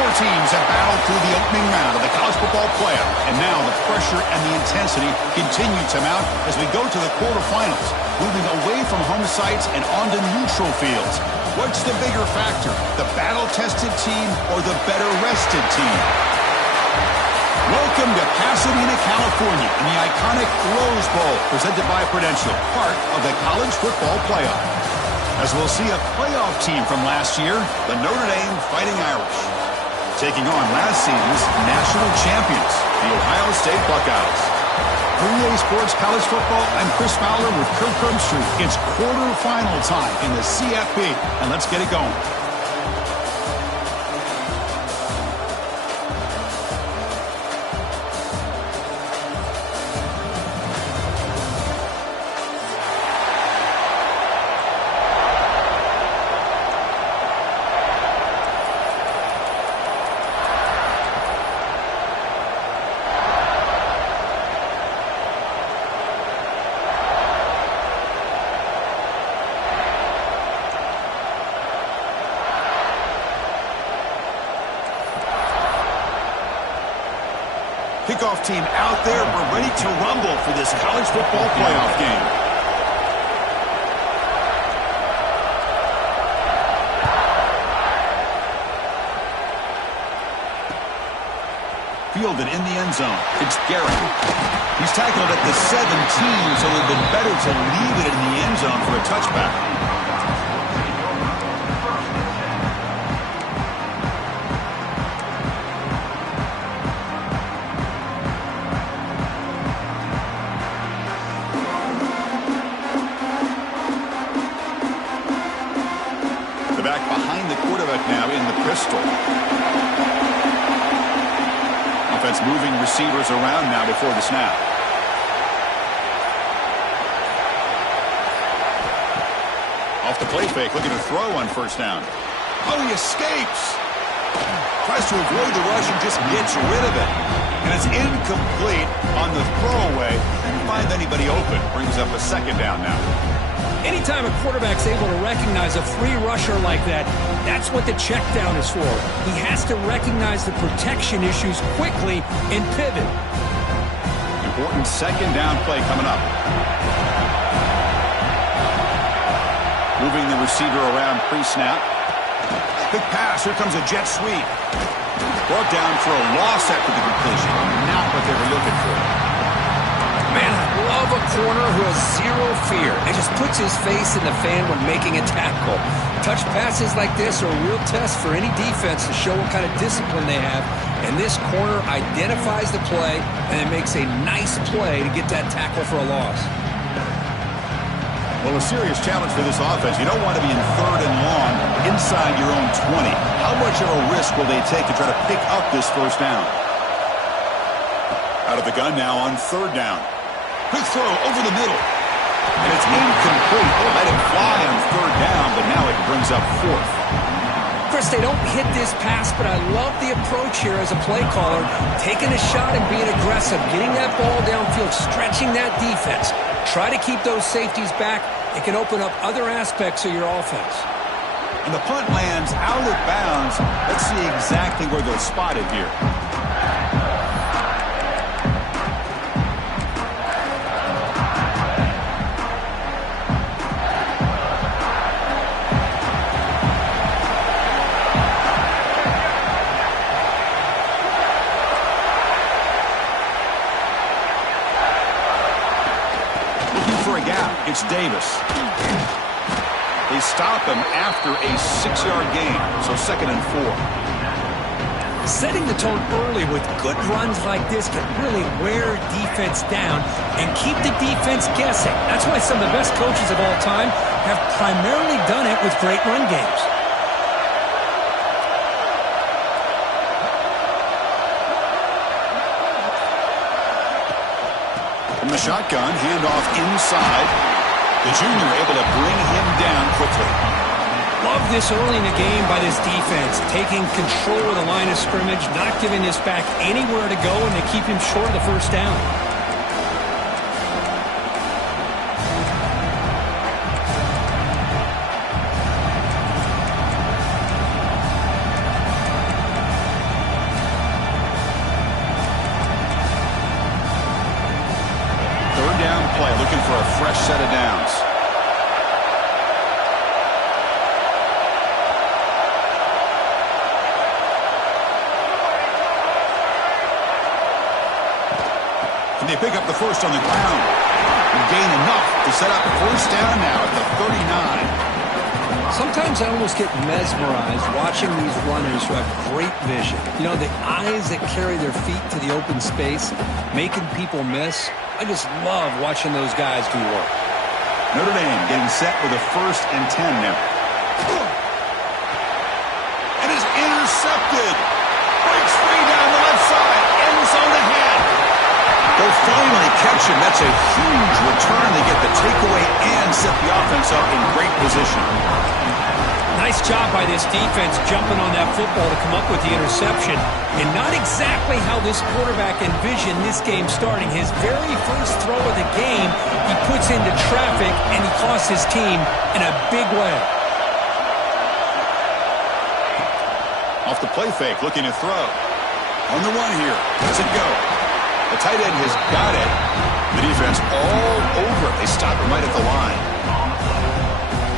Four teams have battled through the opening round of the college football playoff, and now the pressure and the intensity continue to mount as we go to the quarterfinals, moving away from home sites and onto neutral fields. What's the bigger factor, the battle-tested team or the better-rested team? Welcome to Pasadena, California, in the iconic Rose Bowl, presented by Prudential, part of the college football playoff. As we'll see a playoff team from last year, the Notre Dame Fighting Irish, taking on last season's national champions, the Ohio State Buckeyes. For EA Sports College Football, I'm Chris Fowler with Kirk Herbstreit. It's quarterfinal time in the CFP, and let's get it going. Kickoff team out there. We're ready to rumble for this college football playoff game. Fielded in the end zone. It's Garrett. He's tackled at the 17, so it would have been better to leave it in the end zone for a touchback. Offense moving receivers around now before the snap. Off the play fake, looking to throw on first down. Oh, he escapes. Tries to avoid the rush and just gets rid of it. And it's incomplete on the throwaway. Didn't find anybody open. Brings up a second down now. Anytime a quarterback's able to recognize a free rusher like that, that's what the check down is for. He has to recognize the protection issues quickly and pivot. Important second down play coming up. Moving the receiver around pre-snap. Big pass. Here comes a jet sweep. Brought down for a loss after the completion. Not what they were looking for. Man, I love a corner who has zero fear and just puts his face in the fan when making a tackle. Touch passes like this are a real test for any defense to show what kind of discipline they have. And this corner identifies the play and it makes a nice play to get that tackle for a loss. Well, a serious challenge for this offense. You don't want to be in third and long inside your own 20. How much of a risk will they take to try to pick up this first down? Out of the gun now on third down. Quick throw over the middle. And it's incomplete. They let it fly on third down, but now it brings up fourth. Chris, they don't hit this pass, but I love the approach here as a play caller. Taking a shot and being aggressive. Getting that ball downfield. Stretching that defense. Try to keep those safeties back. It can open up other aspects of your offense. And the punt lands out of bounds. Let's see exactly where they'll spot it here. It's Davis. They stop him after a 6-yard gain, so 2nd and 4. Setting the tone early with good runs like this can really wear defense down and keep the defense guessing. That's why some of the best coaches of all time have primarily done it with great run games. From the shotgun, handoff inside. The junior able to bring him down quickly. Love this early in the game by this defense. Taking control of the line of scrimmage, not giving this back anywhere to go, and they keep him short of the first down. they pick up the first on the ground. And gain enough to set up a first down now at the 39. Sometimes I almost get mesmerized watching these runners who have great vision. You know, the eyes that carry their feet to the open space, making people miss. I just love watching those guys do work. Notre Dame getting set with a 1st and 10 now. And is intercepted. Breaks free down the left side. Ends on the head. They'll finally catch him. That's a huge return. They get the takeaway and set the offense up in great position. Nice job by this defense jumping on that football to come up with the interception. And not exactly how this quarterback envisioned this game starting. His very first throw of the game, he puts into traffic, and he costs his team in a big way. Off the play fake, looking to throw. On the run here. Does it go? The tight end has got it. The defense all over. They stop him right at the line.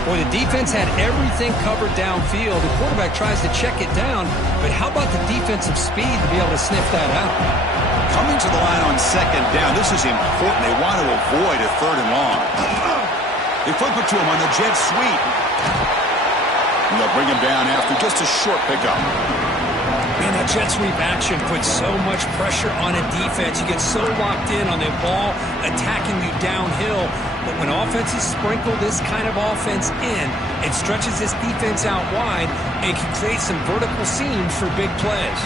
Boy, the defense had everything covered downfield. The quarterback tries to check it down, but how about the defensive speed to be able to sniff that out? Coming to the line on 2nd down. This is important. They want to avoid a 3rd and long. They flip it to him on the jet sweep. And they'll bring him down after just a short pickup. Man, that jet sweep action puts so much pressure on a defense. You get so locked in on the ball attacking you downhill. But when offenses sprinkle this kind of offense in, it stretches this defense out wide and can create some vertical seams for big plays.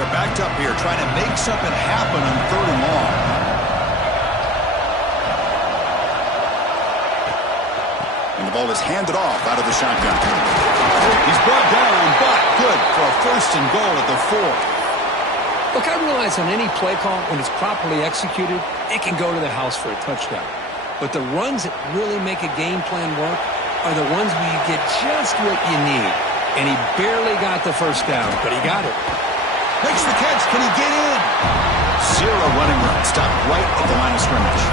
They're backed up here trying to make something happen on 3rd and long. And the ball is handed off out of the shotgun. He's brought down, but good for a 1st and goal at the 4. Look, I realize on any play call, when it's properly executed, it can go to the house for a touchdown. But the runs that really make a game plan work are the ones where you get just what you need. And he barely got the first down, but he got it. Makes the catch. Can he get in? 0 running room. Stopped right at the line of scrimmage.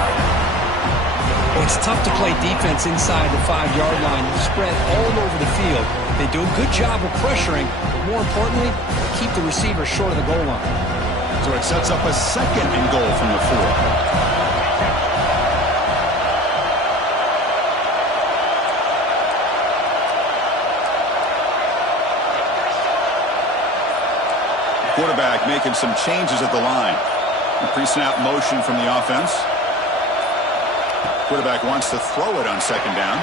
It's tough to play defense inside the 5-yard line. You spread all over the field. They do a good job of pressuring, but more importantly, keep the receiver short of the goal line. So it sets up a 2nd and goal from the 4. Quarterback making some changes at the line. Pre-snap motion from the offense. Quarterback wants to throw it on 2nd down.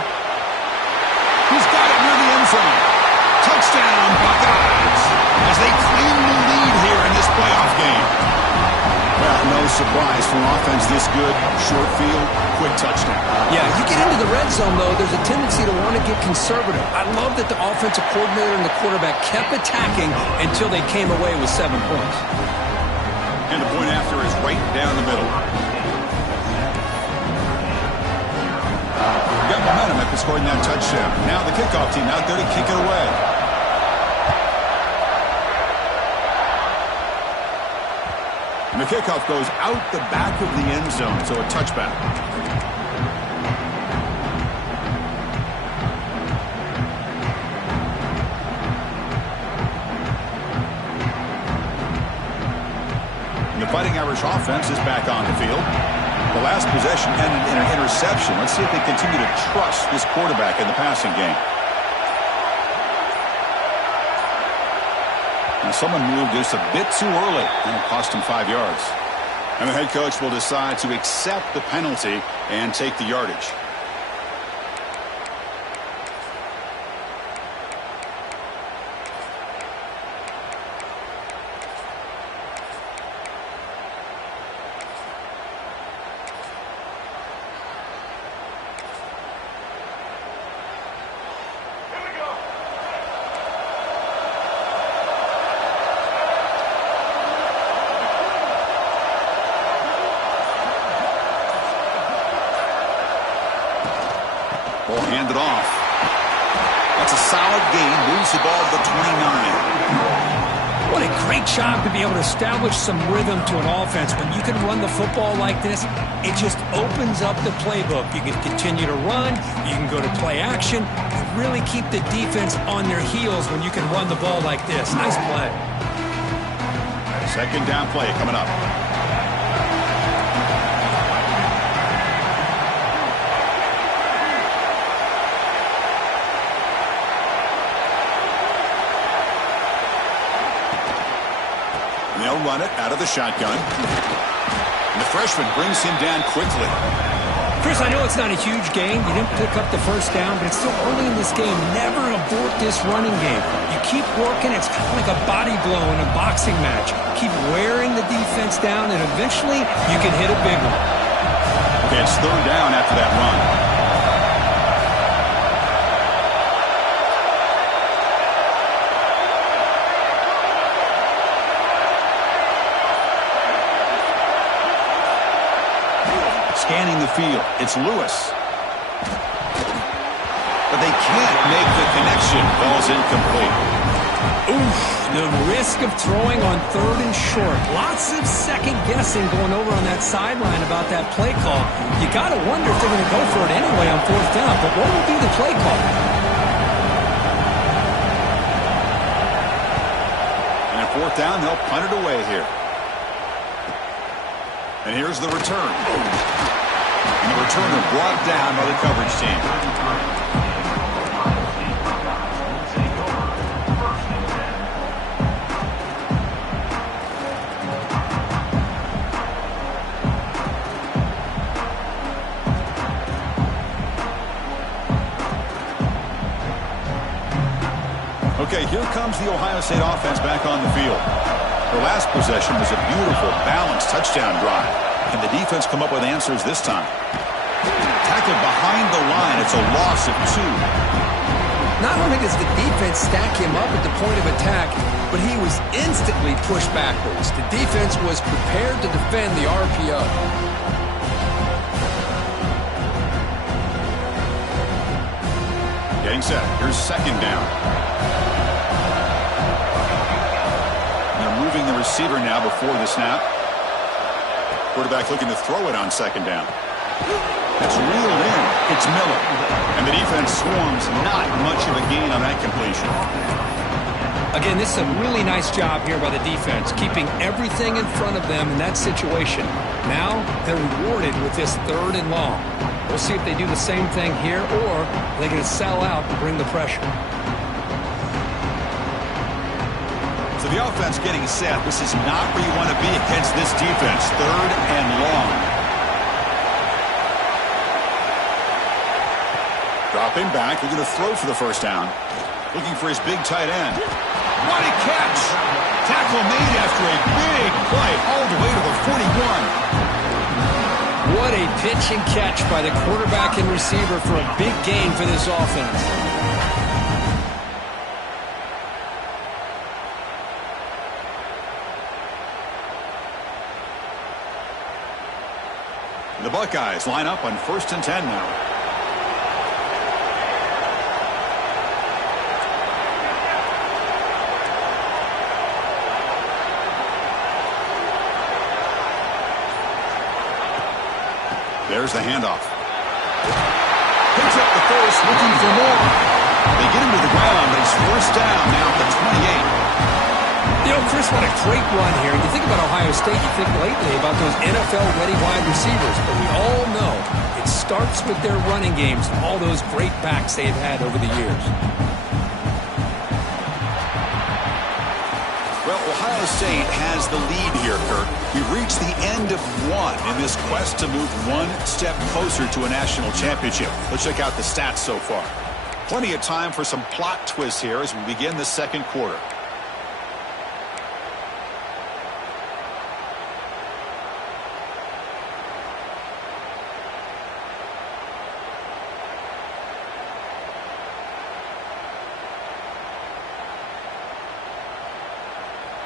He's got it near the end zone. Touchdown, Buckeyes, as they claim the lead here in this playoff game. Well, no surprise from offense this good. Short field, quick touchdown. Yeah, you get into the red zone, though, there's a tendency to want to get conservative. I love that the offensive coordinator and the quarterback kept attacking until they came away with 7 points. And the point after is right down the middle. Got momentum after scoring that touchdown. Now the kickoff team out there to kick it away. And the kickoff goes out the back of the end zone, so a touchback. And the Fighting Irish offense is back on the field. The last possession ended in an interception. Let's see if they continue to trust this quarterback in the passing game. Now someone moved this a bit too early, and it cost him 5 yards. And the head coach will decide to accept the penalty and take the yardage. Ball handed off. That's a solid gain. Moves the ball to the 29. What a great job to be able to establish some rhythm to an offense. When you can run the football like this, it just opens up the playbook. You can continue to run. You can go to play action. You really keep the defense on their heels when you can run the ball like this. Nice play. Second down play coming up. run it out of the shotgun. And the freshman brings him down quickly. Chris, I know it's not a huge gain. You didn't pick up the first down, but it's still early in this game. Never abort this running game. You keep working. It's kind of like a body blow in a boxing match. Keep wearing the defense down, and eventually you can hit a big one. Okay, it's third down after that run. Scanning the field, it's Lewis. But they can't make the connection. Ball's incomplete. Oof, the risk of throwing on third and short. Lots of second guessing going over on that sideline about that play call. You got to wonder if they're going to go for it anyway on fourth down. But what will be the play call? And at fourth down, they'll punt it away here. And here's the return. And the returner brought down by the coverage team. Okay, here comes the Ohio State offense back on the field. Their last possession was a beautiful, balanced touchdown drive. Can the defense come up with answers this time? Tackled behind the line. It's a loss of 2. Not only does the defense stack him up at the point of attack, but he was instantly pushed backwards. The defense was prepared to defend the RPO. Getting set. Here's second down. They're moving the receiver now before the snap. Quarterback looking to throw it on second down. It's reeled in. It's Miller. And the defense swarms. Not much of a gain on that completion. Again, this is a really nice job here by the defense, keeping everything in front of them in that situation. Now they're rewarded with this third and long. We'll see if they do the same thing here, or are they going to sell out and bring the pressure. So the offense getting set. This is not where you want to be against this defense. Third and long. Dropping back. We're going to throw for the first down. Looking for his big tight end. What a catch! Tackle made after a big play all the way to the 41. What a pitch and catch by the quarterback and receiver for a big gain for this offense. The Buckeyes line up on 1st and 10 now. There's the handoff. Picks up the first, looking for more. They get him to the ground, but he's first down now at the 28. You know, Chris, what a great run here. You think about Ohio State, you think lately about those NFL-ready wide receivers, but we all know it starts with their running games and all those great backs they've had over the years. Well, Ohio State has the lead here, Kirk. We've reached the end of one in this quest to move one step closer to a national championship. Let's check out the stats so far. Plenty of time for some plot twists here as we begin the second quarter.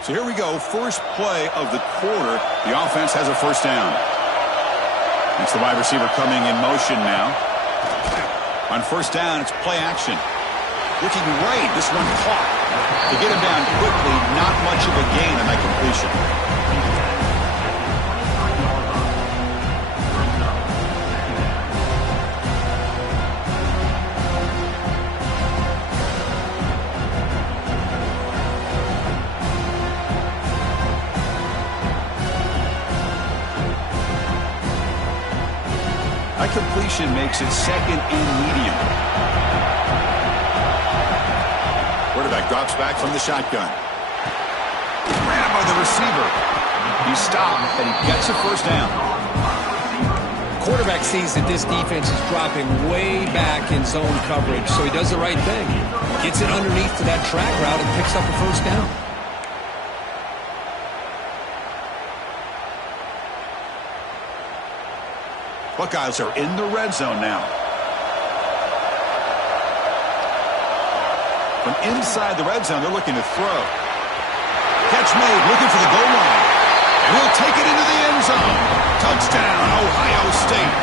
So here we go, first play of the quarter. The offense has a first down. It's the wide receiver coming in motion now. On first down, it's play action. Looking right, this one caught. To get him down quickly, not much of a gain on that completion. That completion makes it second and medium. Quarterback drops back from the shotgun. Ran by the receiver. He stopped, and he gets a first down. Quarterback sees that this defense is dropping way back in zone coverage, so he does the right thing. Gets it underneath to that track route and picks up a first down. Buckeyes are in the red zone now. From inside the red zone, they're looking to throw. Catch made, looking for the goal line. And he'll take it into the end zone. Touchdown, Ohio State.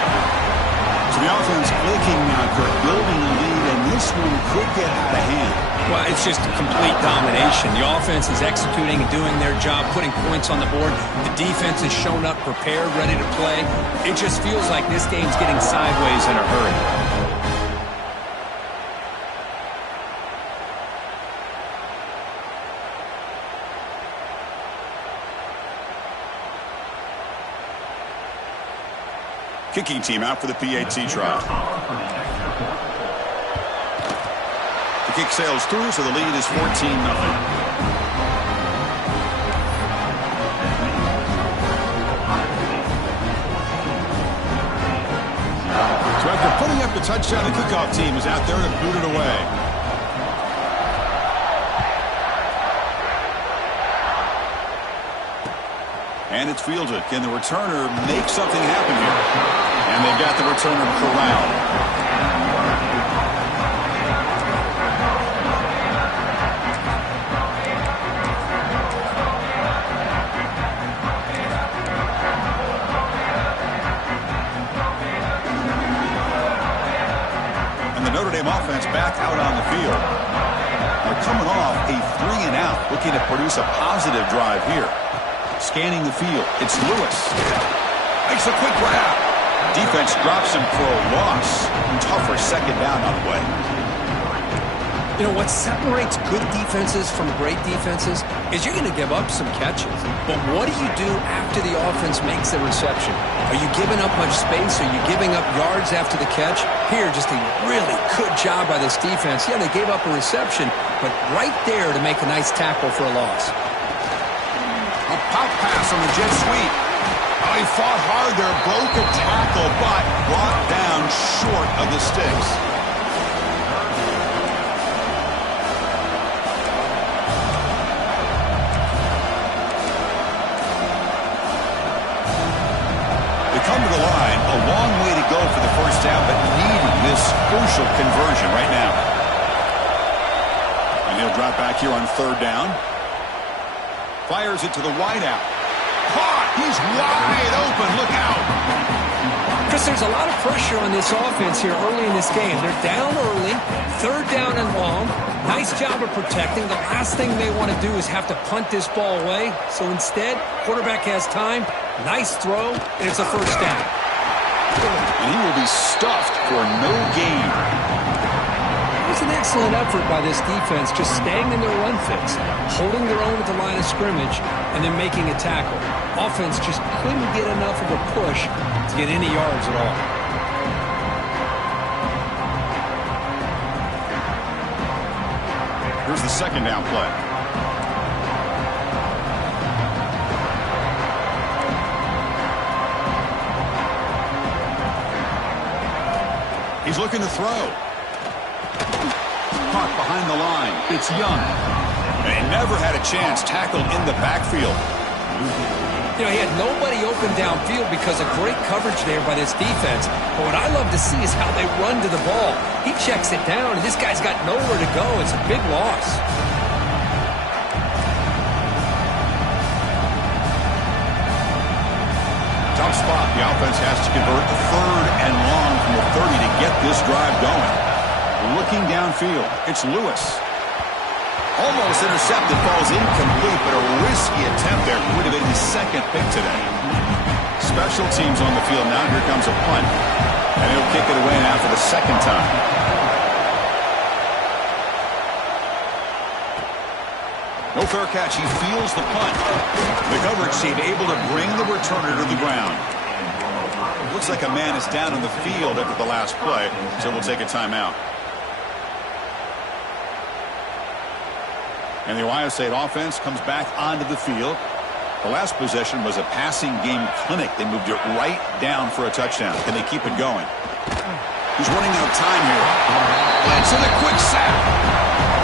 So the offense clicking now, Kirk, building a lead, and this one could get out of hand. Well, it's just complete domination. The offense is executing and doing their job, putting points on the board. The defense has shown up, prepared, ready to play. It just feels like this game's getting sideways in a hurry. Kicking team out for the PAT trial. The kick sails through, so the lead is 14-0. So after putting up the touchdown, the kickoff team is out there to boot it away. And it's fielded. Can the returner make something happen here? And they've got the returner corralled. And the Notre Dame offense back out on the field. They're coming off a 3-and-out, looking to produce a positive drive here. Scanning the field, it's Lewis. Makes a quick grab. Defense drops him for a loss. Tougher second down on the way. You know, what separates good defenses from great defenses is you're going to give up some catches. But what do you do after the offense makes the reception? Are you giving up much space? Are you giving up yards after the catch? Here, just a really good job by this defense. Yeah, they gave up a reception, but right there to make a nice tackle for a loss. A pop pass on the jet sweep. Oh, he fought hard there, broke a tackle, but brought down short of the sticks. They come to the line, a long way to go for the first down, but needing this crucial conversion right now. And he'll drop back here on third down. Fires it to the wideout. Caught! He's wide open. Look out! Chris, there's a lot of pressure on this offense here early in this game. They're down early, third down and long. Nice job of protecting. The last thing they want to do is have to punt this ball away. So instead, quarterback has time. Nice throw, and it's a first down. And he will be stuffed for no gain. It was an excellent effort by this defense, just staying in their run fits, holding their own at the line of scrimmage, and then making a tackle. Offense just couldn't get enough of a push to get any yards at all. Here's the second down play. He's looking to throw. Caught behind the line. It's Young. And he never had a chance tackled in the backfield. You know, he had nobody open downfield because of great coverage there by this defense. But what I love to see is how they run to the ball. He checks it down, and this guy's got nowhere to go. It's a big loss. Tough spot. The offense has to convert a third and long from the 30 to get this drive going. Looking downfield, it's Lewis. Almost intercepted, falls incomplete, but a risky attempt there. Would have been his second pick today. Special teams on the field now. Here comes a punt. And he'll kick it away now for the second time. No fair catch. He feels the punt. The coverage team able to bring the returner to the ground. Looks like a man is down on the field after the last play, so we'll take a timeout. And the Ohio State offense comes back onto the field. The last possession was a passing game clinic. They moved it right down for a touchdown. Can they keep it going? He's running out of time here. Blitz and a quick sack.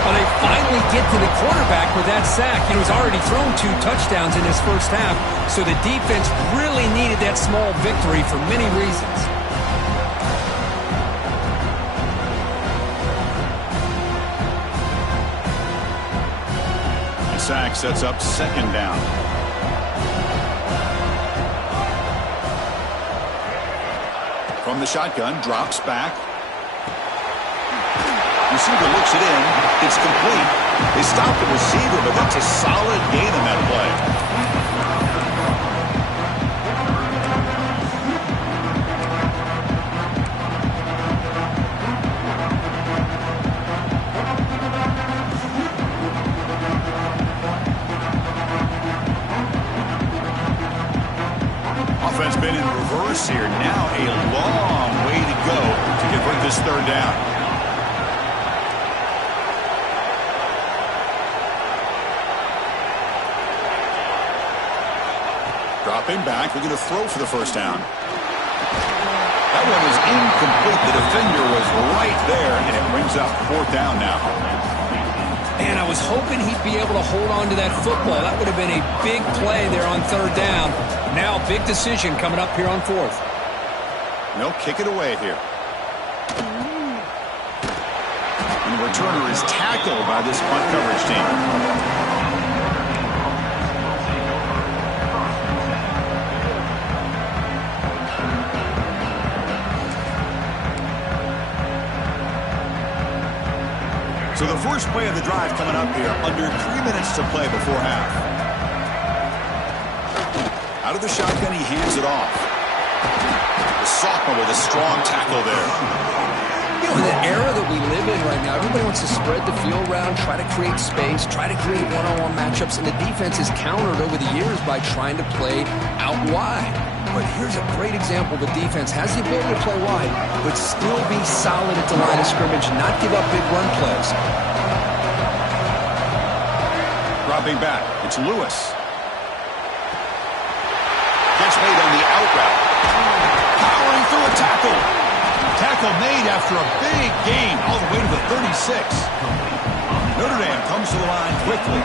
Well, they finally get to the quarterback with that sack. He's already thrown 2 touchdowns in his first half, so the defense really needed that small victory for many reasons. The sack sets up second down. From the shotgun, drops back. Receiver looks it in. It's complete. They stopped the receiver, but that's a solid gain on that play. Offense been in reverse here. Now a long way to go to convert this third down. Dropping back, looking to throw for the first down. That one was incomplete. The defender was right there, and it brings up 4th down now. And I was hoping he'd be able to hold on to that football. That would have been a big play there on 3rd down. Now, big decision coming up here on 4th. They'll kick it away here. And the returner is tackled by this punt coverage team. So the first play of the drive coming up here, under 3 minutes to play before half. Out of the shotgun, he hands it off. The sophomore with a strong tackle there. You know, in the era that we live in right now, everybody wants to spread the field around, try to create space, try to create one-on-one matchups, and the defense is countered over the years by trying to play out wide. But here's a great example. The defense has the ability to play wide, but still be solid at the line of scrimmage and not give up big run plays. Dropping back, it's Lewis. Catch made on the out route. Powering through a tackle. Tackle made after a big gain all the way to the 36. Notre Dame comes to the line quickly.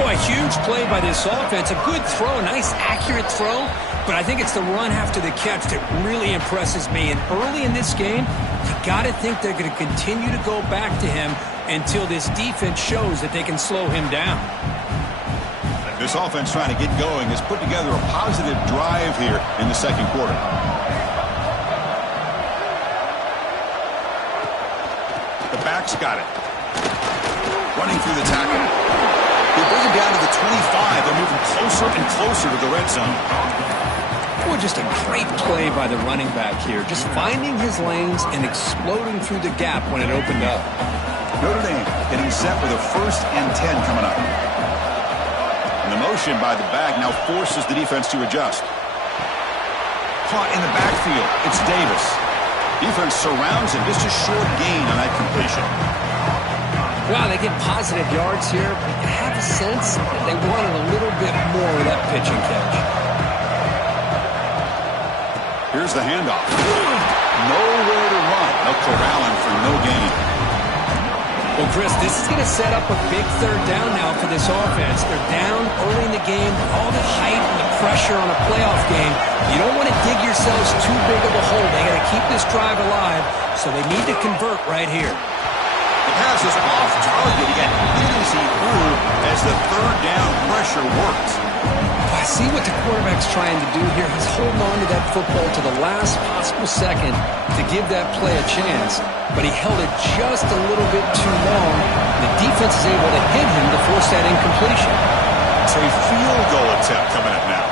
Boy, huge play by this offense. A good throw, a nice accurate throw. But I think it's the run after the catch that really impresses me. And early in this game, you got to think they're going to continue to go back to him until this defense shows that they can slow him down. This offense trying to get going has put together a positive drive here in the second quarter. The back's got it. Running through the tackle. They bring him down to the 25. They're moving closer and closer to the red zone. Boy, just a great play by the running back here. Just finding his lanes and exploding through the gap when it opened up. Notre Dame getting set with a 1st and 10 coming up. And the motion by the back now forces the defense to adjust. Caught in the backfield. It's Davis. Defense surrounds him. Just a short gain on that completion. Wow, they get positive yards here. I have a sense that they wanted a little bit more of that pitch and catch. Here's the handoff. Nowhere to run. They'll corral him for no gain. Well, Chris, this is going to set up a big 3rd down now for this offense. They're down early in the game. All the hype and the pressure on a playoff game. You don't want to dig yourselves too big of a hole. They got to keep this drive alive, so they need to convert right here. The pass is off target, yet easy through as the 3rd down pressure works. I see what the quarterback's trying to do here. He's holding on to that football to the last possible second to give that play a chance, but he held it just a little bit too long. The defense is able to hit him to force that incompletion. It's a field goal attempt coming up now.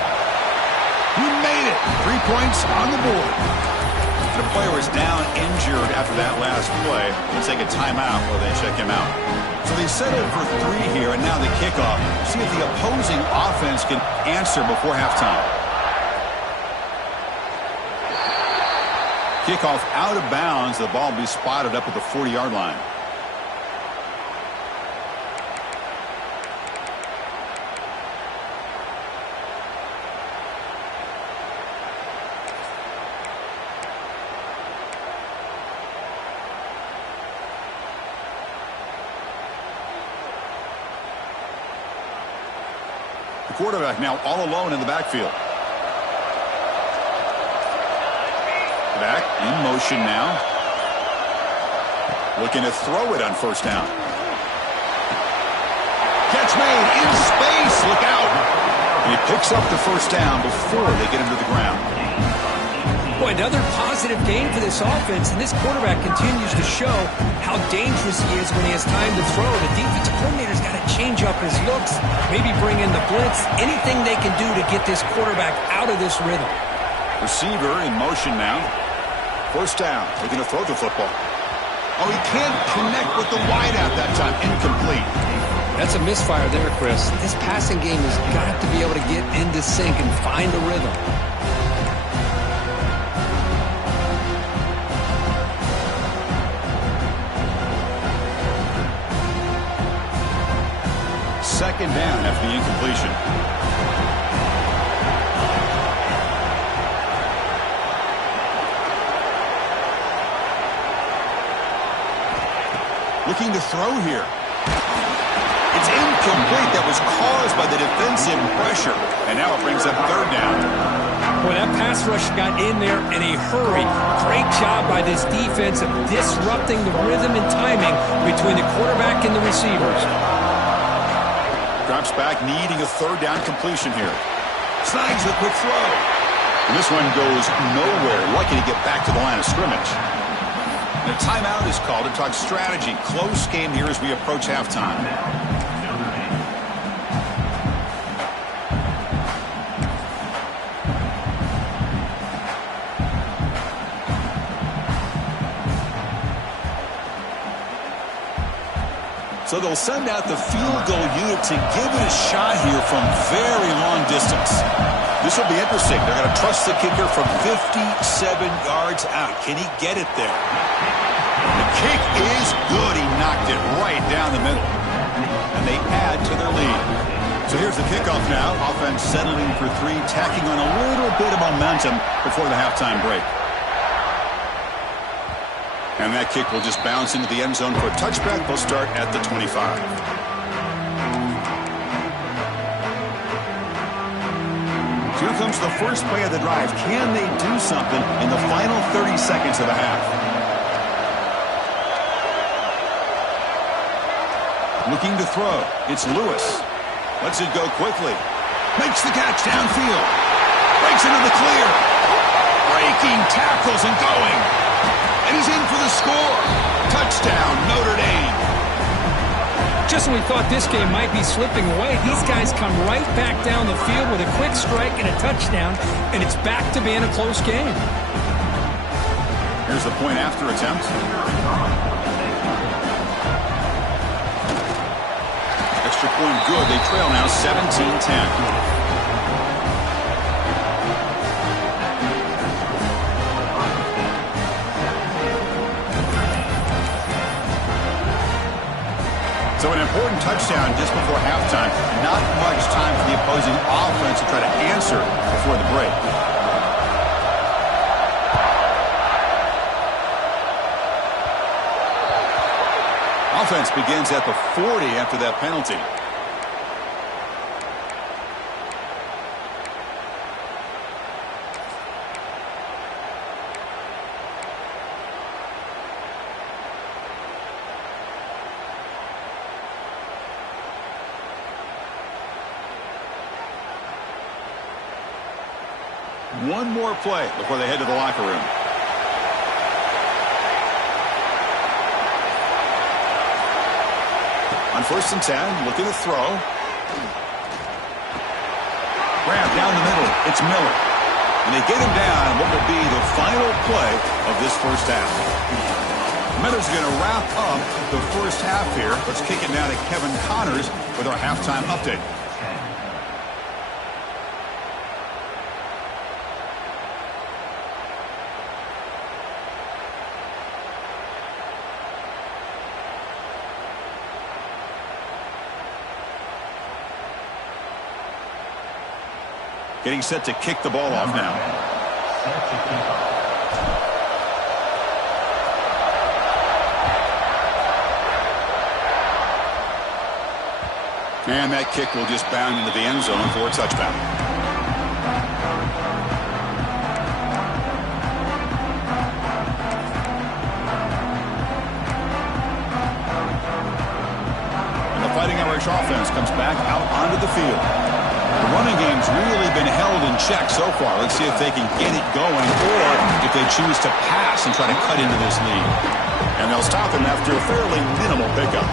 He made it. 3 points on the board. The player was down injured after that last play. They'll take a timeout while they check him out. So they settled for 3 here, and now the kickoff. See if the opposing offense can answer before halftime. Kickoff out of bounds. The ball will be spotted up at the 40-yard line. quarterback now all alone in the backfield. Back in motion now. Looking to throw it on first down. Catch made in space. Look out. And he picks up the first down before they get him to the ground. Boy, another positive game for this offense, and this quarterback continues to show how dangerous he is when he has time to throw. The defensive coordinator's got to change up his looks, maybe bring in the blitz, anything they can do to get this quarterback out of this rhythm. Receiver in motion now. First down, looking to throw the football. Oh, he can't connect with the wideout that time. Incomplete. That's a misfire there, Chris. This passing game has got to be able to get into sync and find a rhythm. Second down after the incompletion. Looking to throw here. It's incomplete. That was caused by the defensive pressure. And now it brings up third down. Boy, that pass rush got in there in a hurry. Great job by this defense of disrupting the rhythm and timing between the quarterback and the receivers. Drops back, needing a third down completion here. Snags the quick throw. And this one goes nowhere. Lucky to get back to the line of scrimmage. And a timeout is called to talk strategy. Close game here as we approach halftime. So they'll send out the field goal unit to give it a shot here from very long distance. This will be interesting. They're going to trust the kicker from 57 yards out. Can he get it there? The kick is good. He knocked it right down the middle. And they add to their lead. So here's the kickoff now. Offense settling for three, tacking on a little bit of momentum before the halftime break. And that kick will just bounce into the end zone for a touchback. They'll start at the 25. So here comes the first play of the drive. Can they do something in the final 30 seconds of the half? Looking to throw. It's Lewis. Lets it go quickly. Makes the catch downfield. Breaks into the clear. Breaking tackles and going. And he's in for the score. Touchdown, Notre Dame. Just when we thought this game might be slipping away, these guys come right back down the field with a quick strike and a touchdown, and it's back to being a close game. Here's the point after attempt. Extra point good. They trail now 17-10. So an important touchdown just before halftime. Not much time for the opposing offense to try to answer before the break. Offense begins at the 40 after that penalty. One more play before they head to the locker room. On 1st and 10, looking to throw. Grab down the middle. It's Miller. And they get him down on what will be the final play of this first half. Miller's going to wrap up the first half here. Let's kick it now to Kevin Connors with our halftime update. Getting set to kick the ball off now. And that kick will just bound into the end zone for a touchdown. And the Fighting Irish offense comes back out onto the field. The running game's really been held in check so far. Let's see if they can get it going or if they choose to pass and try to cut into this lead. And they'll stop him after a fairly minimal pickup.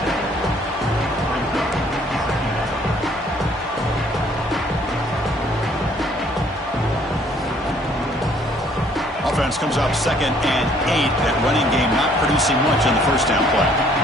Offense comes up 2nd and 8. That running game not producing much on the first down play.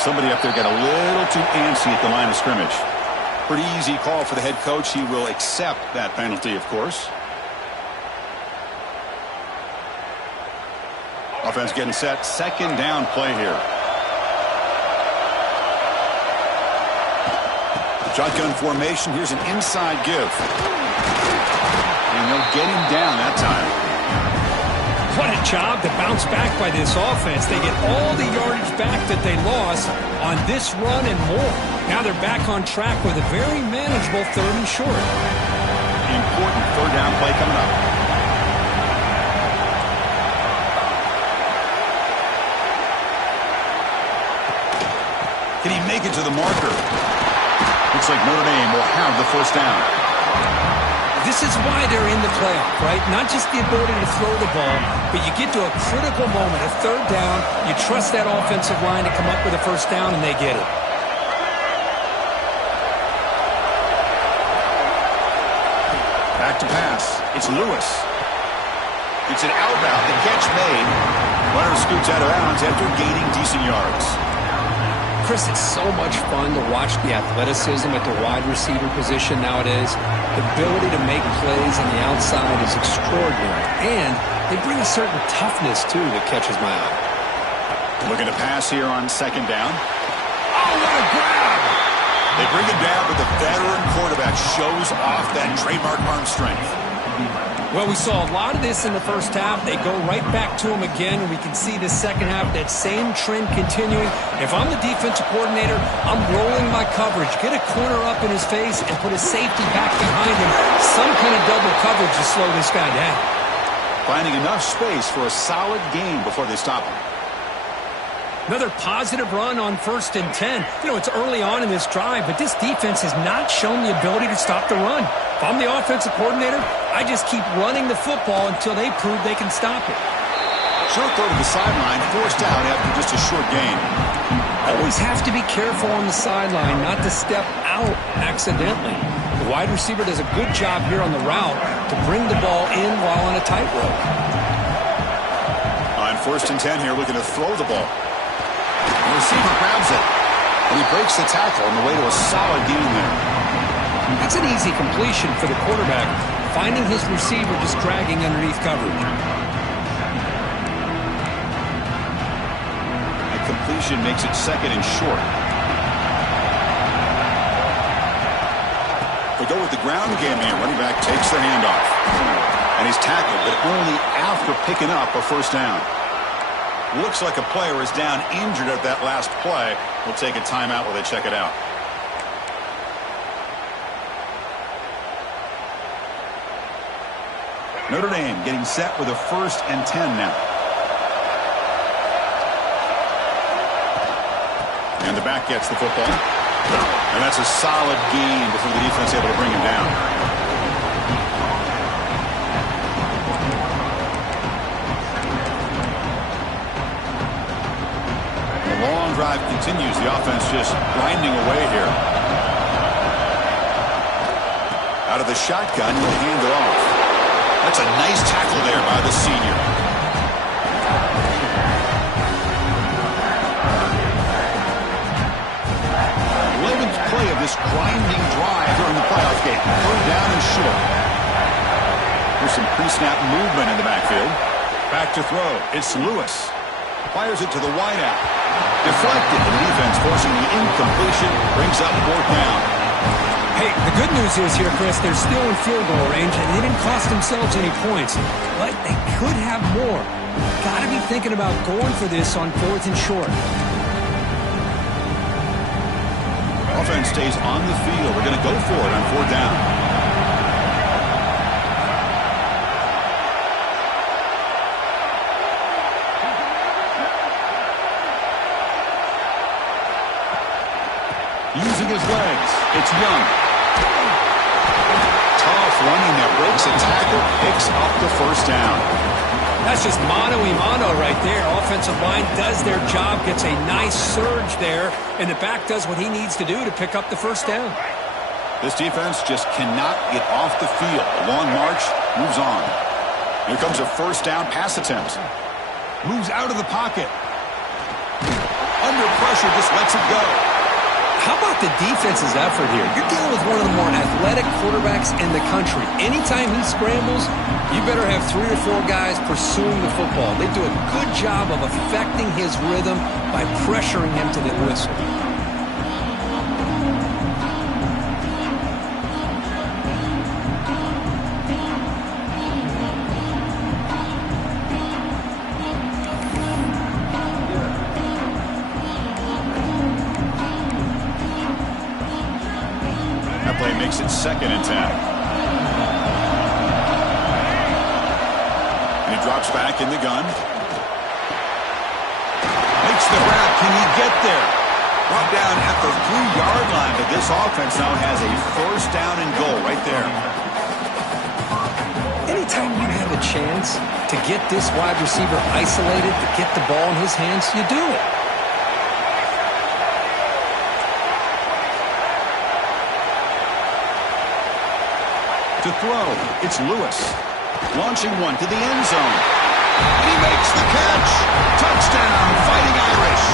Somebody up there got a little too antsy at the line of scrimmage. Pretty easy call for the head coach. He will accept that penalty, of course. Offense getting set. 2nd down play here. Shotgun formation. Here's an inside give. And they'll get him down that time. What a job to bounce back by this offense. They get all the yardage back that they lost on this run and more. Now they're back on track with a very manageable 3rd and short. Important 3rd down play coming up. Can he make it to the marker? Looks like Notre Dame will have the first down. This is why they're in the playoff, right? Not just the ability to throw the ball, but you get to a critical moment, a 3rd down, you trust that offensive line to come up with a first down, and they get it. Back to pass. It's Lewis. It's an out route. The catch made. Runner scoots out of bounds after gaining decent yards. Chris, it's so much fun to watch the athleticism at the wide receiver position nowadays. The ability to make plays on the outside is extraordinary. And they bring a certain toughness, too, that catches my eye. Looking to pass here on 2nd down. Oh, what a grab! They bring it down, but the veteran quarterback shows off that trademark arm strength. Well, we saw a lot of this in the first half. They go right back to him again, and we can see the second half, that same trend continuing. If I'm the defensive coordinator, I'm rolling my coverage. Get a corner up in his face and put a safety back behind him. Some kind of double coverage to slow this guy down. Finding enough space for a solid gain before they stop him. Another positive run on 1st and 10. You know, it's early on in this drive, but this defense has not shown the ability to stop the run. If I'm the offensive coordinator, I just keep running the football until they prove they can stop it. Short throw to the sideline, forced out after just a short gain. Always have to be careful on the sideline not to step out accidentally. The wide receiver does a good job here on the route to bring the ball in while on a tightrope. On 1st and 10 here, looking to throw the ball. The receiver grabs it, and he breaks the tackle on the way to a solid gain there. That's an easy completion for the quarterback, finding his receiver just dragging underneath coverage. A completion makes it 2nd and short. They go with the ground game here. Running back takes the handoff. And he's tackled, but only after picking up a first down. Looks like a player is down injured at that last play. We'll take a timeout while they check it out. Notre Dame getting set with a 1st and 10 now. And the back gets the football. And that's a solid gain before the defense able to bring him down. Long drive continues. The offense just grinding away here. Out of the shotgun, he'll hand it off. That's a nice tackle there by the senior. 11th play of this grinding drive during the playoff game. Third down and short. There's some pre-snap movement in the backfield. Back to throw. It's Lewis. Fires it to the wideout. Deflected, and the defense forcing the incompletion, brings up 4th down. Hey, the good news is here, Chris, they're still in field goal range, and they didn't cost themselves any points. But they could have more. Got to be thinking about going for this on 4th and short. Offense stays on the field. They're going to go for it on 4th down. Using his legs, it's Young. Tough running that breaks a tackle, picks up the 1st down. That's just mano-a-mano right there. Offensive line does their job, gets a nice surge there, and the back does what he needs to do to pick up the 1st down. This defense just cannot get off the field. A long march, moves on. Here comes a 1st down pass attempt. Moves out of the pocket. Under pressure, just lets it go. How about the defense's effort here? You're dealing with one of the more athletic quarterbacks in the country. Anytime he scrambles, you better have 3 or 4 guys pursuing the football. They do a good job of affecting his rhythm by pressuring him to the whistle. Play makes it 2nd and 10. And he drops back in the gun. Makes the grab. Can he get there? Brought down at the 3-yard line, but this offense now has a 1st down and goal right there. Anytime you have a chance to get this wide receiver isolated, to get the ball in his hands, you do it. To throw, it's Lewis. Launching one to the end zone. And he makes the catch. Touchdown, Fighting Irish.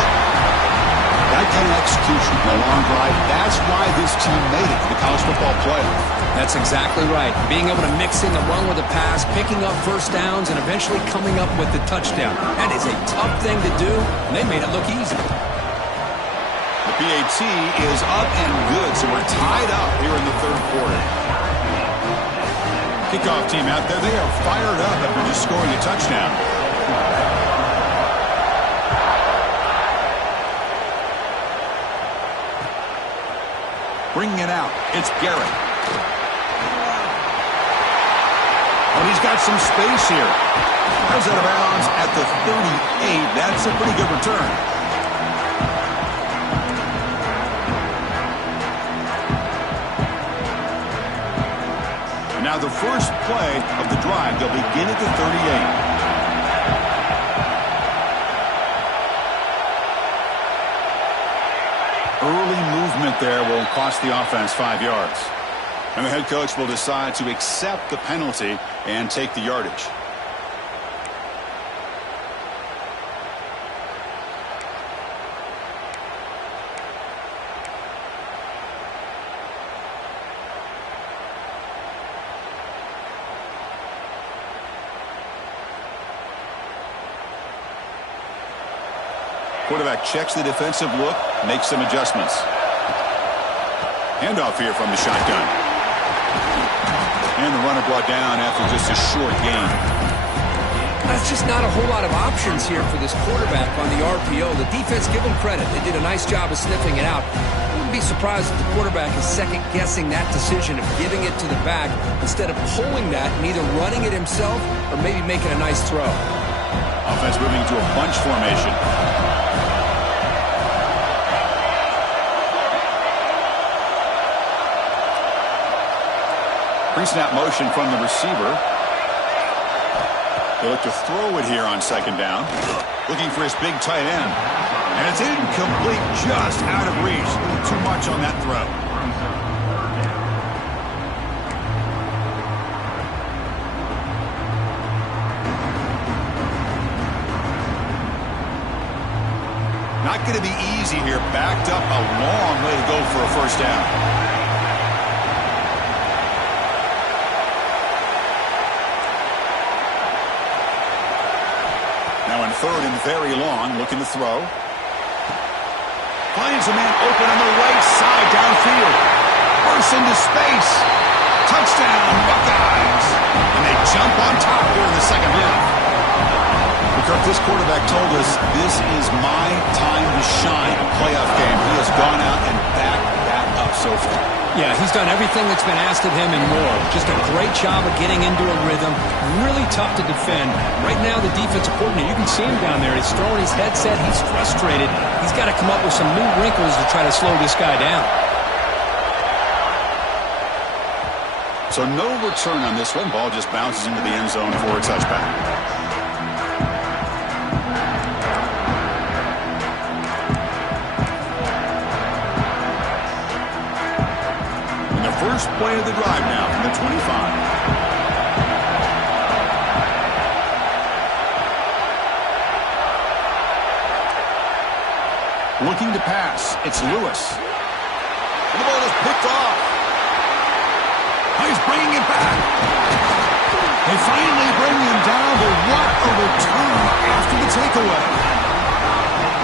That kind of execution in a long drive, that's why this team made it to the college football playoff. That's exactly right. Being able to mix in the run with the pass, picking up 1st downs, and eventually coming up with the touchdown. That is a tough thing to do, and they made it look easy. The PAT is up and good, so we're tied up here in the 3rd quarter. Kickoff team out there, they are fired up after just scoring a touchdown. Bringing it out, it's Garrett. Oh, he's got some space here. Goes out of bounds at the 38. That's a pretty good return. Now the first play of the drive, they'll begin at the 38. Early movement there will cost the offense 5 yards. And the head coach will decide to accept the penalty and take the yardage. Quarterback checks the defensive look, makes some adjustments. Handoff here from the shotgun. And the runner brought down after just a short gain. That's just not a whole lot of options here for this quarterback on the RPO. The defense, give them credit. They did a nice job of sniffing it out. I wouldn't be surprised if the quarterback is second-guessing that decision of giving it to the back instead of pulling that and either running it himself or maybe making a nice throw. Offense moving to a bunch formation. Pre-snap motion from the receiver. They look to throw it here on 2nd down. Looking for his big tight end. And it's incomplete, just out of reach. Too much on that throw. Not going to be easy here. Backed up a long way to go for a 1st down. Now in 3rd and very long, looking to throw. Finds a man open on the right side downfield. bursts into space. Touchdown, Buckeyes. And they jump on top here in the second half. Kirk, this quarterback told us this is my time to shine, a playoff game. He has gone out and backed that up so far. Yeah, he's done everything that's been asked of him and more. Just a great job of getting into a rhythm. Really tough to defend. Right now, the defensive coordinator, you can see him down there. He's throwing his headset. He's frustrated. He's got to come up with some new wrinkles to try to slow this guy down. So no return on this one. Ball just bounces into the end zone for a touchback. First play of the drive now from the 25. Looking to pass. It's Lewis. And the ball is picked off. He's bringing it back. They finally bring him down, but what a return after the takeaway.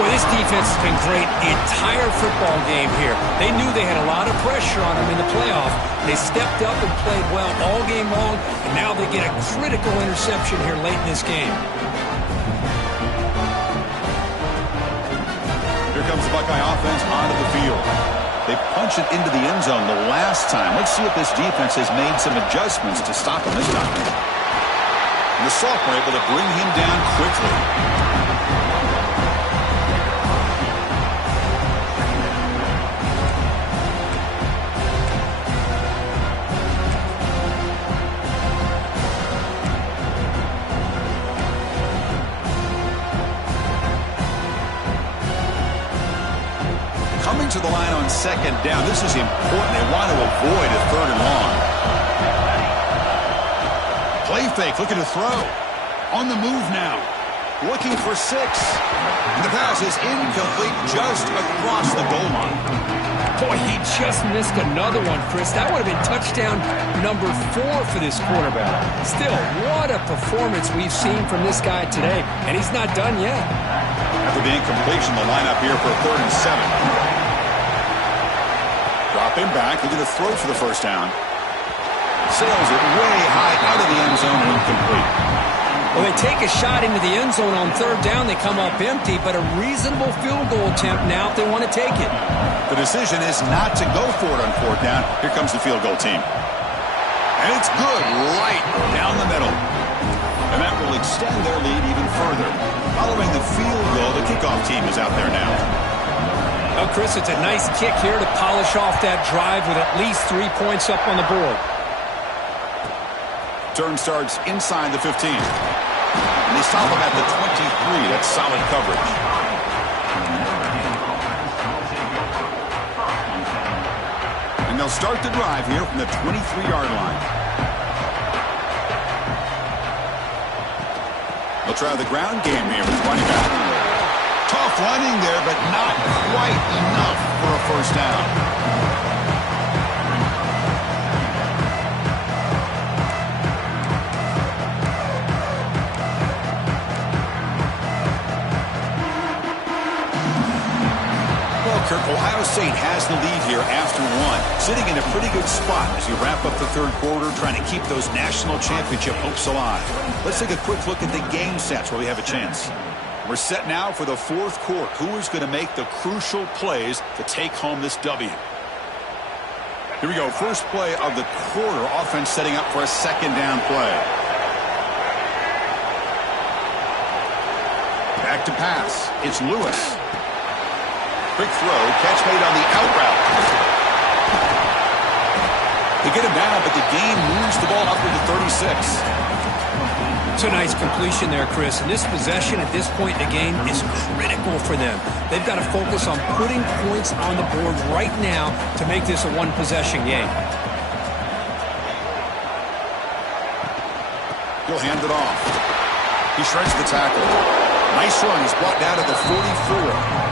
Boy, this defense has been great the entire football game here. They knew they had a lot of pressure on them in the playoff. They stepped up and played well all game long, and now they get a critical interception here late in this game. Here comes the Buckeye offense onto the field. They punch it into the end zone the last time. Let's see if this defense has made some adjustments to stop him this time. And the sophomore able to bring him down quickly. Coming to the line on second down. This is important. They want to avoid a third and long. Play fake, looking to throw. On the move now. Looking for 6. And the pass is incomplete just across the goal line. Boy, he just missed another one, Chris. That would have been touchdown number 4 for this quarterback. Still, what a performance we've seen from this guy today. And he's not done yet. After the incompletion, the lineup here for a 3rd and 7. Drop him back, looking to throw for the first down. Sails it way high out of the end zone and incomplete. Well, they take a shot into the end zone on 3rd down. They come up empty, but a reasonable field goal attempt now if they want to take it. The decision is not to go for it on 4th down. Here comes the field goal team. And it's good right down the middle. And that will extend their lead even further. Following the field goal, the kickoff team is out there now. Well, Chris, it's a nice kick here to polish off that drive with at least 3 points up on the board. Turn starts inside the 15. And they stop him at the 23. That's solid coverage. And they'll start the drive here from the 23-yard line. They'll try the ground game here with running back. Tough running there, but not quite enough for a first down. Kirk, Ohio State has the lead here after 1. Sitting in a pretty good spot as you wrap up the 3rd quarter, trying to keep those national championship hopes alive. Let's take a quick look at the game sets where we have a chance. We're set now for the 4th quarter. Who is going to make the crucial plays to take home this W? Here we go. First play of the quarter. Offense setting up for a 2nd down play. Back to pass. It's Lewis. Quick throw, catch made on the out route. They get him down, but the game moves the ball upward to 36. It's a nice completion there, Chris. And this possession at this point in the game is critical for them. They've got to focus on putting points on the board right now to make this a one-possession game. He'll hand it off. He shreds the tackle. Nice run. He's brought down to the 44.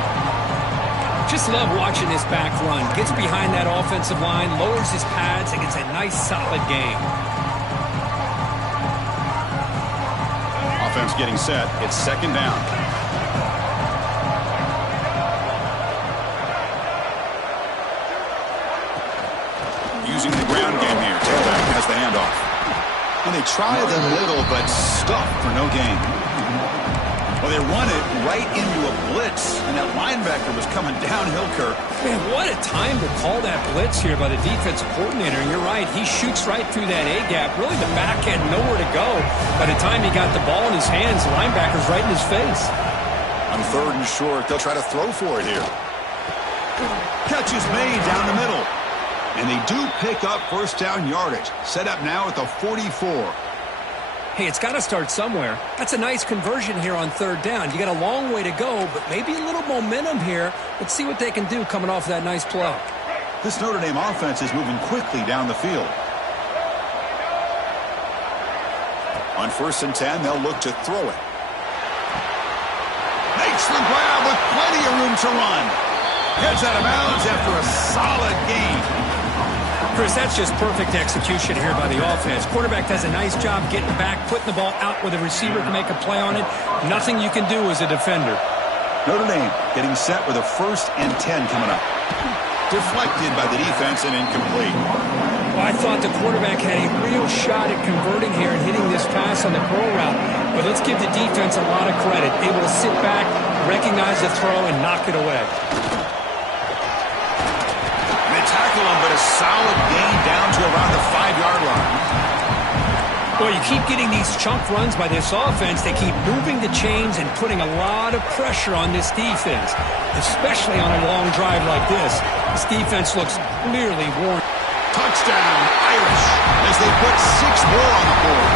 Just love watching this back run. Gets behind that offensive line, lowers his pads, and gets a nice, solid game. Offense getting set. It's 2nd down. using the ground game here. Tailback has the handoff. And they try the middle, but stuffed for no gain. Well, they run it right into a blitz, and that linebacker was coming downhill, Kirk. Man, what a time to call that blitz here by the defensive coordinator. And you're right, he shoots right through that A-gap. Really, the back had nowhere to go. By the time he got the ball in his hands, the linebacker's right in his face. On 3rd and short, they'll try to throw for it here. Catch is made down the middle. And they do pick up first down yardage. Set up now at the 44. Hey, it's got to start somewhere. That's a nice conversion here on 3rd down. You got a long way to go, but maybe a little momentum here. Let's see what they can do coming off that nice play. This Notre Dame offense is moving quickly down the field. On 1st and 10, they'll look to throw it. Makes the grab with plenty of room to run. Heads out of bounds after a solid gain. Chris, that's just perfect execution here by the offense. Quarterback does a nice job getting back, putting the ball out where the receiver can make a play on it. Nothing you can do as a defender. Notre Dame getting set with a 1st and 10 coming up. Deflected by the defense and incomplete. Well, I thought the quarterback had a real shot at converting here and hitting this pass on the curl route. But let's give the defense a lot of credit. Able to sit back, recognize the throw, and knock it away. Tackle him, but a solid gain down to around the 5-yard line. Well, you keep getting these chunk runs by this offense. They keep moving the chains and putting a lot of pressure on this defense, especially on a long drive like this. This defense looks clearly worn. Touchdown, Irish, as they put 6 more on the board.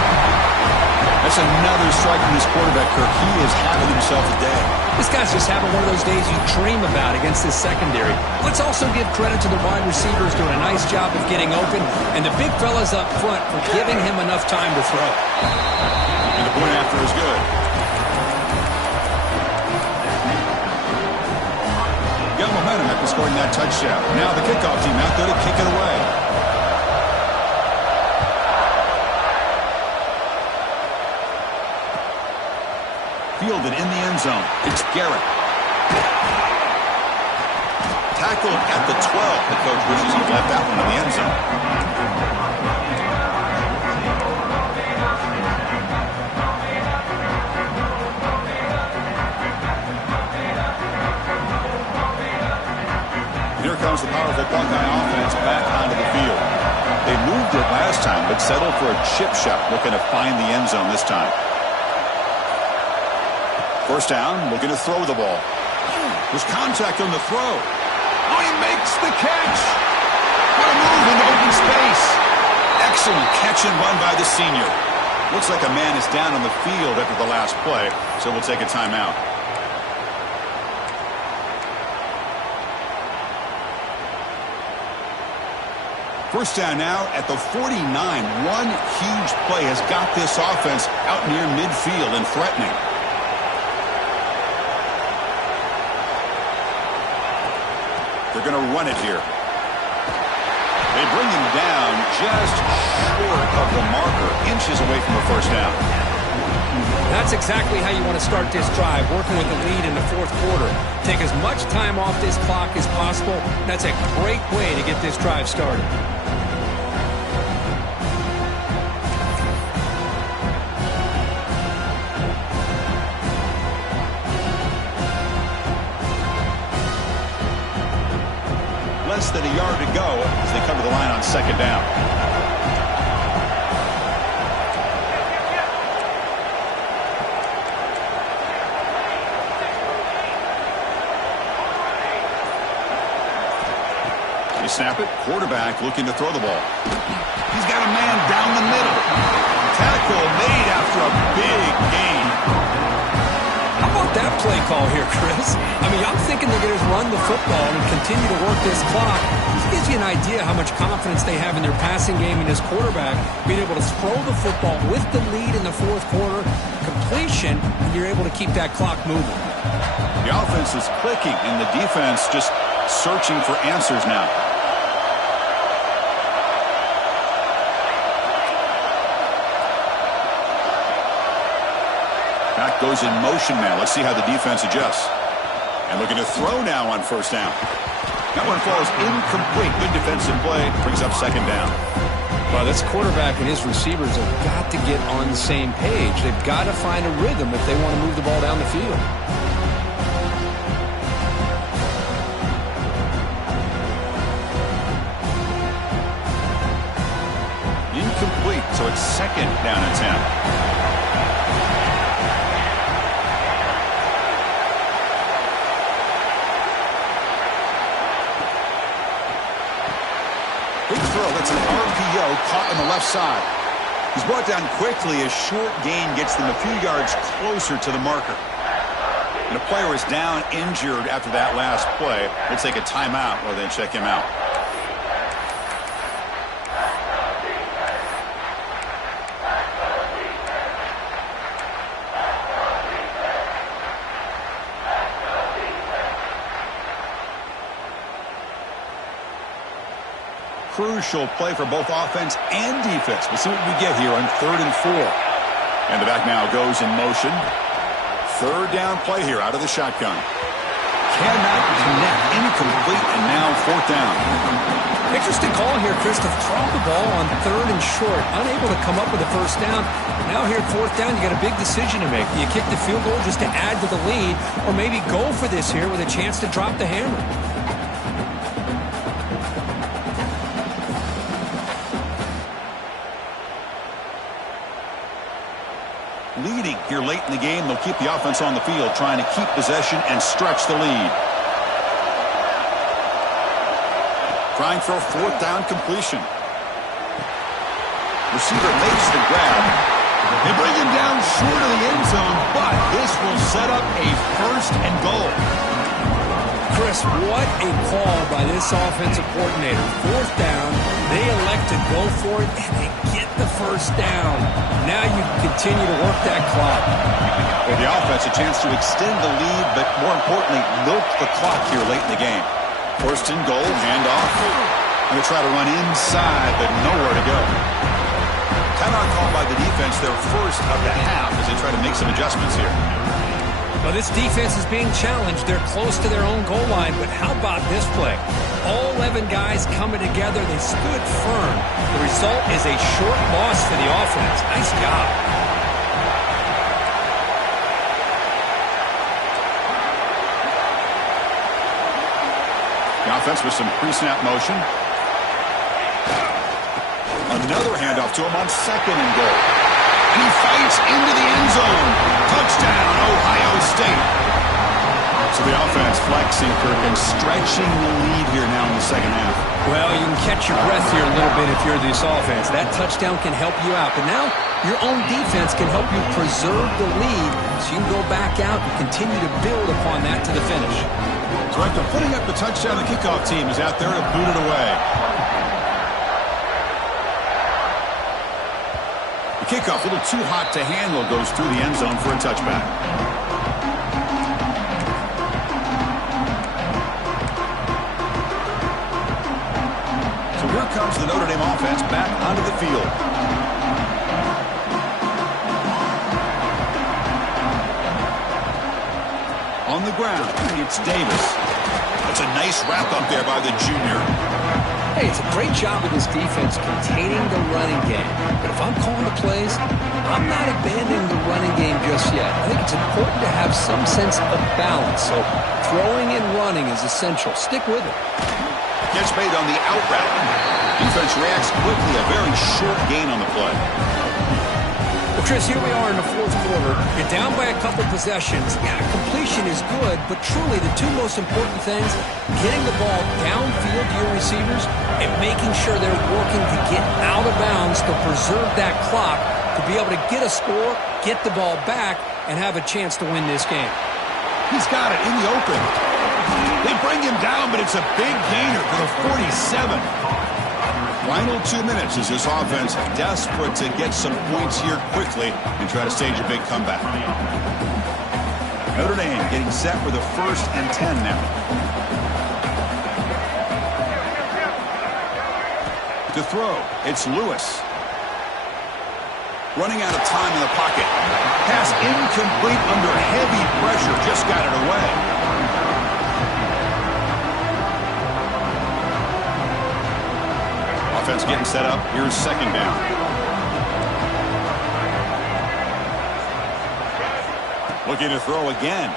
That's another strike from his quarterback, Kirk. He is having himself a day. This guy's just having one of those days you dream about against this secondary. Let's also give credit to the wide receivers doing a nice job of getting open, and the big fellas up front for giving him enough time to throw. And the point after is good. Got momentum after scoring that touchdown. Now the kickoff team out there to kick it away. Fielded in the end zone. It's Garrett. Tackled at the 12. The coach wishes he left that one in the end zone. Here comes the powerful Buckeye offense back onto the field. They moved it last time, but settled for a chip shot, looking to find the end zone this time. First down, looking to throw the ball. There's contact on the throw. Oh, he makes the catch. What a move in the open space. Excellent catch and run by the senior. Looks like a man is down on the field after the last play, so we'll take a timeout. First down now at the 49. One huge play has got this offense out near midfield and threatening. They're going to run it here. They bring him down just short of the marker, inches away from a first down. That's exactly how you want to start this drive, working with the lead in the 4th quarter. Take as much time off this clock as possible. That's a great way to get this drive started. Less than a yard to go as they cover the line on 2nd down. They snap it. Quarterback looking to throw the ball. He's got a man down the middle. Tackle made after a big gain. How about that play call here, Chris? I mean, I'm thinking they're going to run the football and continue to work this clock. This gives you an idea how much confidence they have in their passing game and this quarterback being able to throw the football with the lead in the 4th quarter, completion, and you're able to keep that clock moving. The offense is clicking, and the defense just searching for answers now. Back goes in motion now. Let's see how the defense adjusts. And looking to throw now on first down. That one falls incomplete. Good defensive play. Brings up second down. Well, this quarterback and his receivers have got to get on the same page. They've got to find a rhythm if they want to move the ball down the field. Incomplete, so it's second down and 10. Big throw. That's an RPO caught on the left side. He's brought down quickly. A short gain gets them a few yards closer to the marker. And a player is down injured after that last play. We'll take a timeout or then check him out. Crucial play for both offense and defense. We'll see what we get here on 3rd and 4. And the back now goes in motion. 3rd down play here out of the shotgun. Cannot connect. Incomplete, and now 4th down. Interesting call here, Chris, to throw the ball on 3rd and short. Unable to come up with a 1st down. Now here at 4th down, you got a big decision to make. Do you kick the field goal just to add to the lead, or maybe go for this here with a chance to drop the hammer? Leading here late in the game. They'll keep the offense on the field, trying to keep possession and stretch the lead. Trying for a 4th down completion. Receiver makes the grab. They bring him down short of the end zone, but this will set up a 1st and goal. Chris, what a call by this offensive coordinator. 4th down, they elect to go for it, and they get the 1st down. Now you can continue to work that clock. Well, the offense a chance to extend the lead, but more importantly, milk the clock here late in the game. 1st and goal, handoff. Going to try to run inside, but nowhere to go. Timeout called by the defense, their 1st of the half, as they try to make some adjustments here. Well, this defense is being challenged. They're close to their own goal line, but how about this play? All 11 guys coming together. They stood firm. The result is a short loss for the offense. Nice job. The offense with some pre-snap motion. Another handoff to him on 2nd and goal. And he fights into the end zone. Touchdown, Ohio State. So the offense flexing, Kirk, and stretching the lead here now in the 2nd half. Well, you can catch your breath here a little bit if you're this offense. That touchdown can help you out. But now your own defense can help you preserve the lead so you can go back out and continue to build upon that to the finish. So after putting up the touchdown, the kickoff team is out there to boot it away. The kickoff, a little too hot to handle, goes through the end zone for a touchback. So here comes the Notre Dame offense back onto the field. On the ground, it's Davis. That's a nice wrap up there by the junior. Hey, it's a great job of this defense containing the running game. But if I'm calling the plays, I'm not abandoning the running game just yet. I think it's important to have some sense of balance. So throwing and running is essential. Stick with it. Catch made on the out route. Defense reacts quickly. A very short gain on the play. Well, Chris, here we are in the 4th quarter. You're down by a couple possessions. Yeah, completion is good, but truly the two most important things, getting the ball downfield to your receivers and making sure they're working to get out of bounds to preserve that clock to be able to get a score, get the ball back, and have a chance to win this game. He's got it in the open. They bring him down, but it's a big gainer for the 47. Final 2 minutes as this offense desperate to get some points here quickly and try to stage a big comeback. Notre Dame getting set for the 1st and 10 now. To throw, it's Lewis. Running out of time in the pocket. Pass incomplete under heavy pressure. Just got it away. Offense getting set up. Here's second down. Looking to throw again.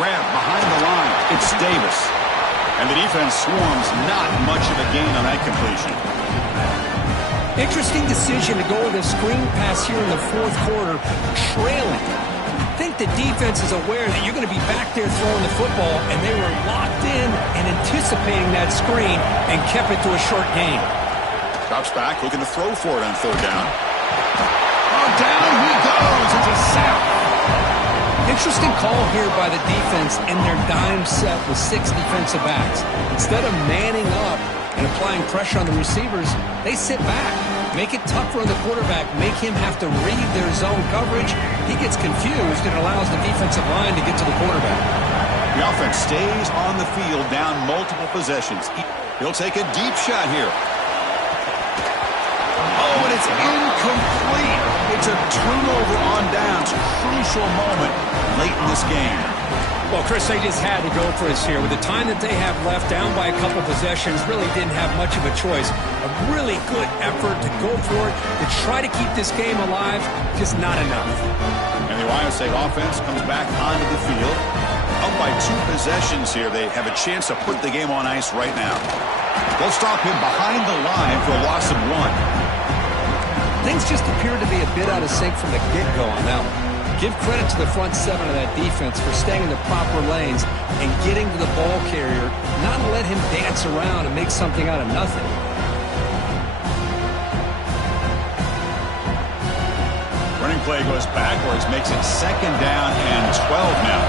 Grab behind the line. It's Davis. And the defense swarms. Not much of a gain on that completion. Interesting decision to go with a screen pass here in the fourth quarter, trailing. I think the defense is aware that you're going to be back there throwing the football, and they were locked in and anticipating that screen and kept it to a short gain. Drops back, looking to throw for it on third down. Oh, down he goes. It's a sack. Interesting call here by the defense in their dime set with 6 defensive backs. Instead of manning up and applying pressure on the receivers, they sit back, make it tougher on the quarterback, make him have to read their zone coverage. He gets confused and allows the defensive line to get to the quarterback. The offense stays on the field down multiple possessions. He'll take a deep shot here. Oh, and it's incomplete. It's a turnover on downs. Crucial moment late in this game. Well, Chris, they just had to go for us here. With the time that they have left, down by a couple possessions, really didn't have much of a choice. A really good effort to go for it, to try to keep this game alive, just not enough. And the Ohio State offense comes back onto the field. Up by 2 possessions here. They have a chance to put the game on ice right now. They'll stop him behind the line for a loss of 1. Things just appear to be a bit out of sync from the get-go on that one. Give credit to the front 7 of that defense for staying in the proper lanes and getting to the ball carrier, not let him dance around and make something out of nothing. Running play goes backwards, makes it second down and 12 now.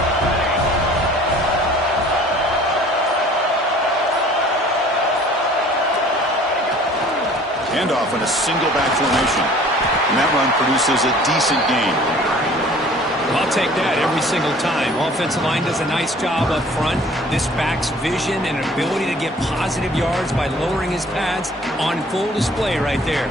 Handoff in a single back formation. And that run produces a decent gain. I'll take that every single time. Offensive line does a nice job up front. This back's vision and ability to get positive yards by lowering his pads on full display right there.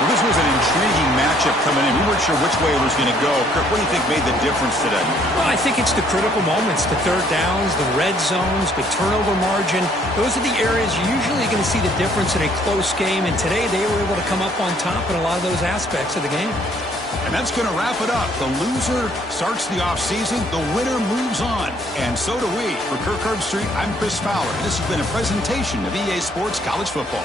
Well, this was an intriguing matchup coming in. We weren't sure which way it was going to go. Kirk, what do you think made the difference today? Well, I think it's the critical moments, the third downs, the red zones, the turnover margin. Those are the areas you're usually going to see the difference in a close game, and today they were able to come up on top in a lot of those aspects of the game. And that's going to wrap it up. The loser starts the offseason. The winner moves on. And so do we. For Kirk Herbstreit, I'm Chris Fowler. This has been a presentation of EA Sports College Football.